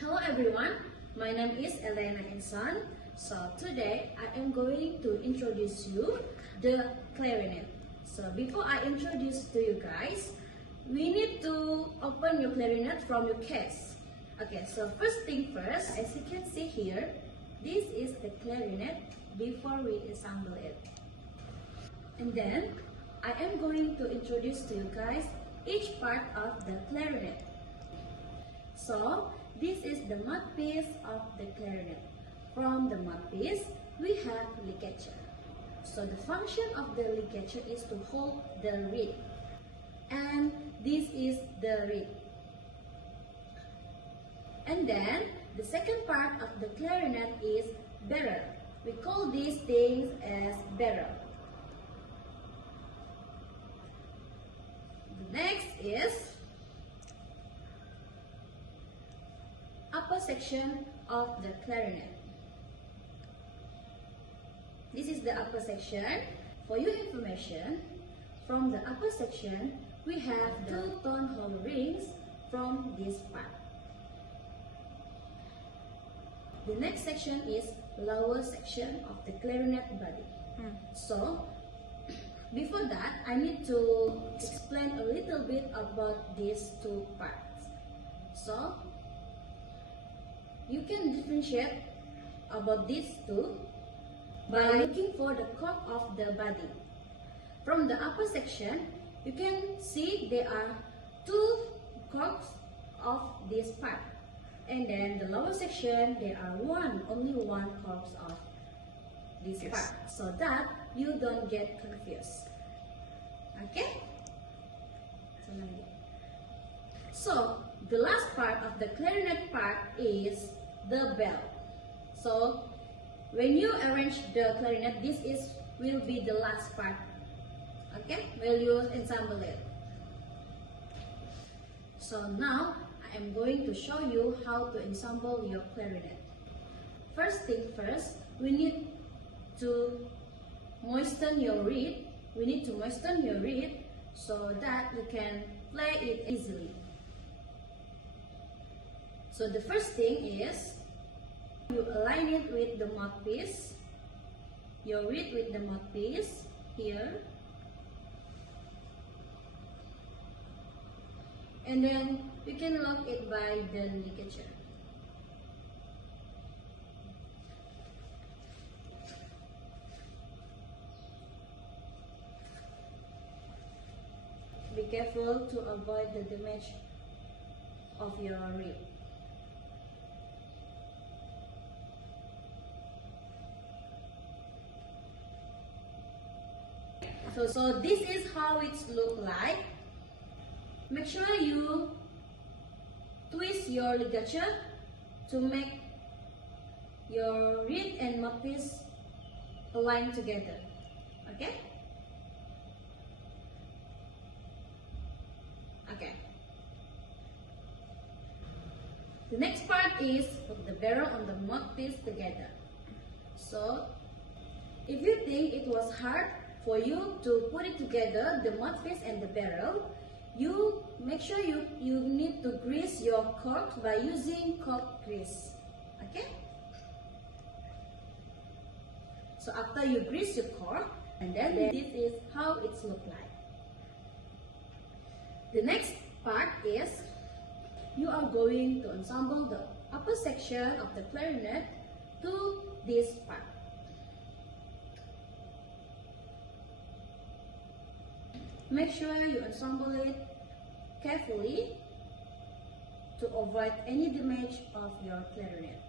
Hello everyone, my name is Elena Insan. So today I am going to introduce you the clarinet. So before I introduce to you guys, we need to open your clarinet from your case. Okay, so first thing first, as you can see here, this is the clarinet before we assemble it. And then I am going to introduce to you guys each part of the clarinet. So this is the mouthpiece of the clarinet. From the mouthpiece, we have ligature. So the function of the ligature is to hold the reed. And this is the reed. And then the second part of the clarinet is barrel. We call these things as barrel. The next is upper section of the clarinet. This is the upper section. For your information, from the upper section, we have two tone hole rings from this part. The next section is lower section of the clarinet body. So, before that, I need to explain a little bit about these two parts. So, you can differentiate about these two by looking for the cork of the body. From the upper section, you can see there are two corks of this part. And then the lower section, there are only one cork of this part. So that you don't get confused. Okay? So, the last part of the clarinet part is the bell. So, when you arrange the clarinet, will be the last part. Okay? Will you ensemble it? So now, I am going to show you how to ensemble your clarinet. First thing first, we need to moisten your reed. We need to moisten your reed so that you can play it easily. So the first thing is, you align it with the mouthpiece. Your reed with the mouthpiece here. And then you can lock it by the ligature. Be careful to avoid the damage of your reed. So this is how it looks like. Make sure you twist your ligature to make your reed and mouthpiece align together. Okay? Okay. The next part is put the barrel on the mouthpiece together. So, if you think it was hard for you to put it together, the mouthpiece and the barrel, you make sure you need to grease your cork by using cork grease. Okay? So after you grease your cork, and then this is how it looks like. The next part is, you are going to ensemble the upper section of the clarinet to this part. Make sure you ensemble it carefully to avoid any damage of your clarinet.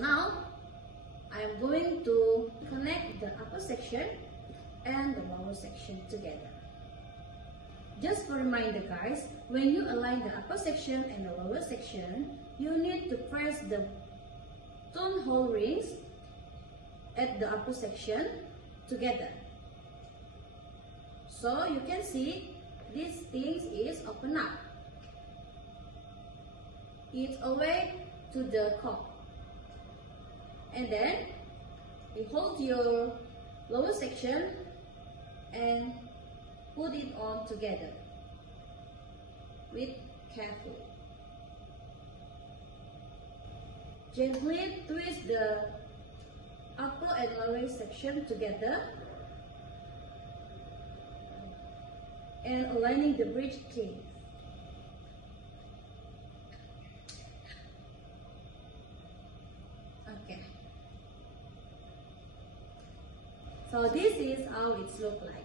Now, I am going to connect the upper section and the lower section together. Just for reminder guys, when you align the upper section and the lower section, you need to press the tone hole rings at the upper section together. So you can see this thing is open up. It's away to the cork. And then you hold your lower section and put it on together with careful. Gently twist the upper and lower section together and aligning the bridge key. Okay. So this is how it looks like.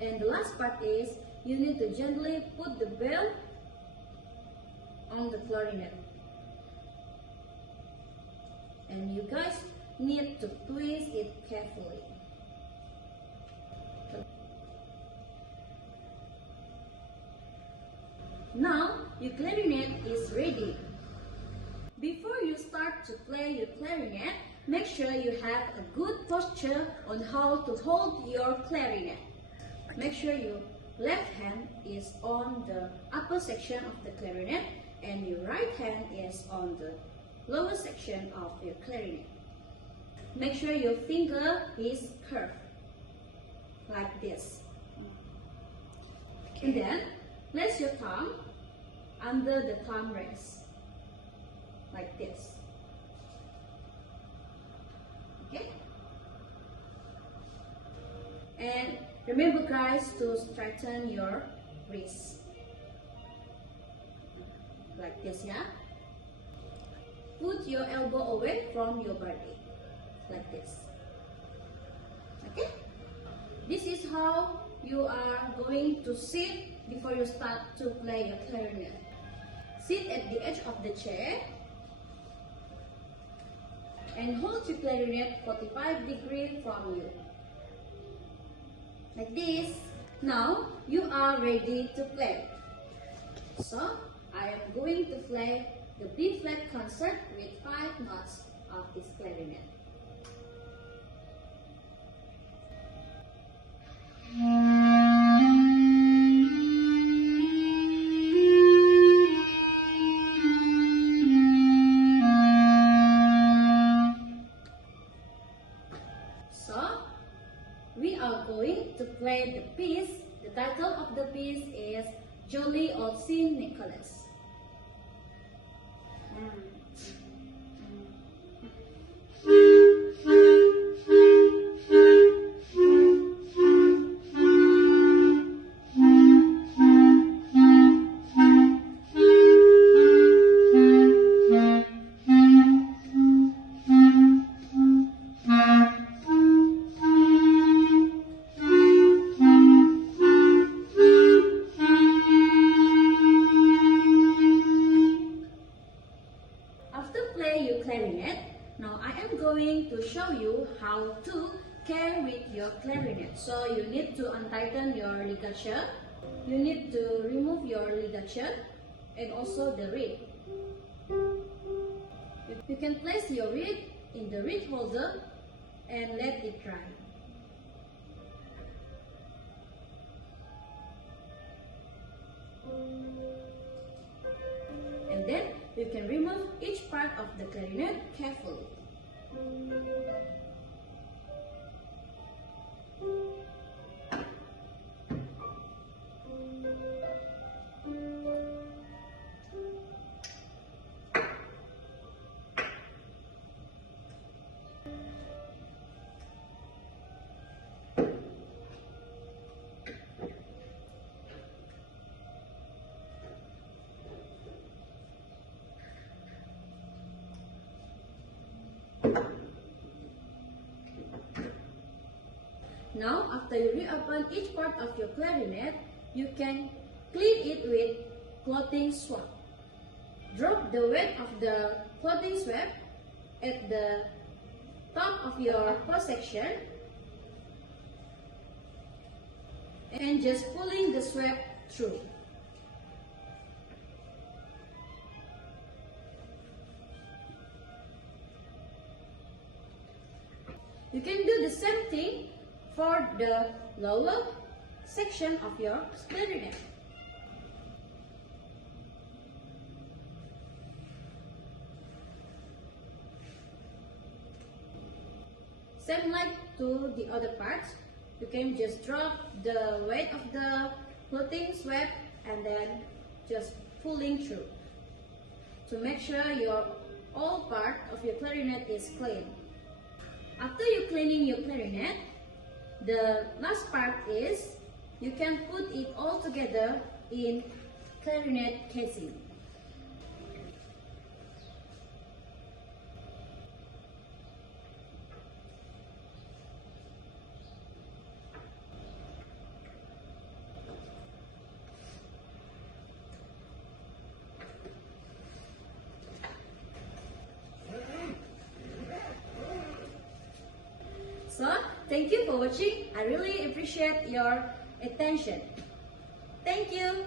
And the last part is you need to gently put the bell on the clarinet. And you guys need to twist it carefully. Now your clarinet is ready. Before you start to play your clarinet, make sure you have a good posture on how to hold your clarinet. Make sure your left hand is on the upper section of the clarinet and your right hand is on the lower section of your clarinet. Make sure your finger is curved like this. And then place your thumb under the thumb rest like this. Okay? And remember guys to straighten your wrist like this, yeah? Put your elbow away from your body like this. Okay? This is how you are going to sit before you start to play your clarinet. Sit at the edge of the chair and hold your clarinet 45 degrees from you. Like this. Now you are ready to play. So I am going to play the B flat concert with 5 notes of this clarinet. So we are going to play the piece. The title of the piece is Jolly Old Saint Nicholas. Clarinet. Now I am going to show you how to carry with your clarinet. So you need to untighten your ligature. You need to remove your ligature and also the reed. You can place your reed in the reed holder and let it dry. And then you can remove each part of the clarinet carefully. Now, after you reopen each part of your clarinet, you can clean it with clothing swab. Drop the weight of the clothing swab at the top of your cross section and just pulling the swab through. You can do the same thing for the lower section of your clarinet. Same like to the other parts, you can just drop the weight of the floating swab and then just pulling through to make sure your all part of your clarinet is clean. After you cleaning your clarinet, the last part is you can put it all together in clarinet casing. So, thank you for watching. I really appreciate your attention. Thank you.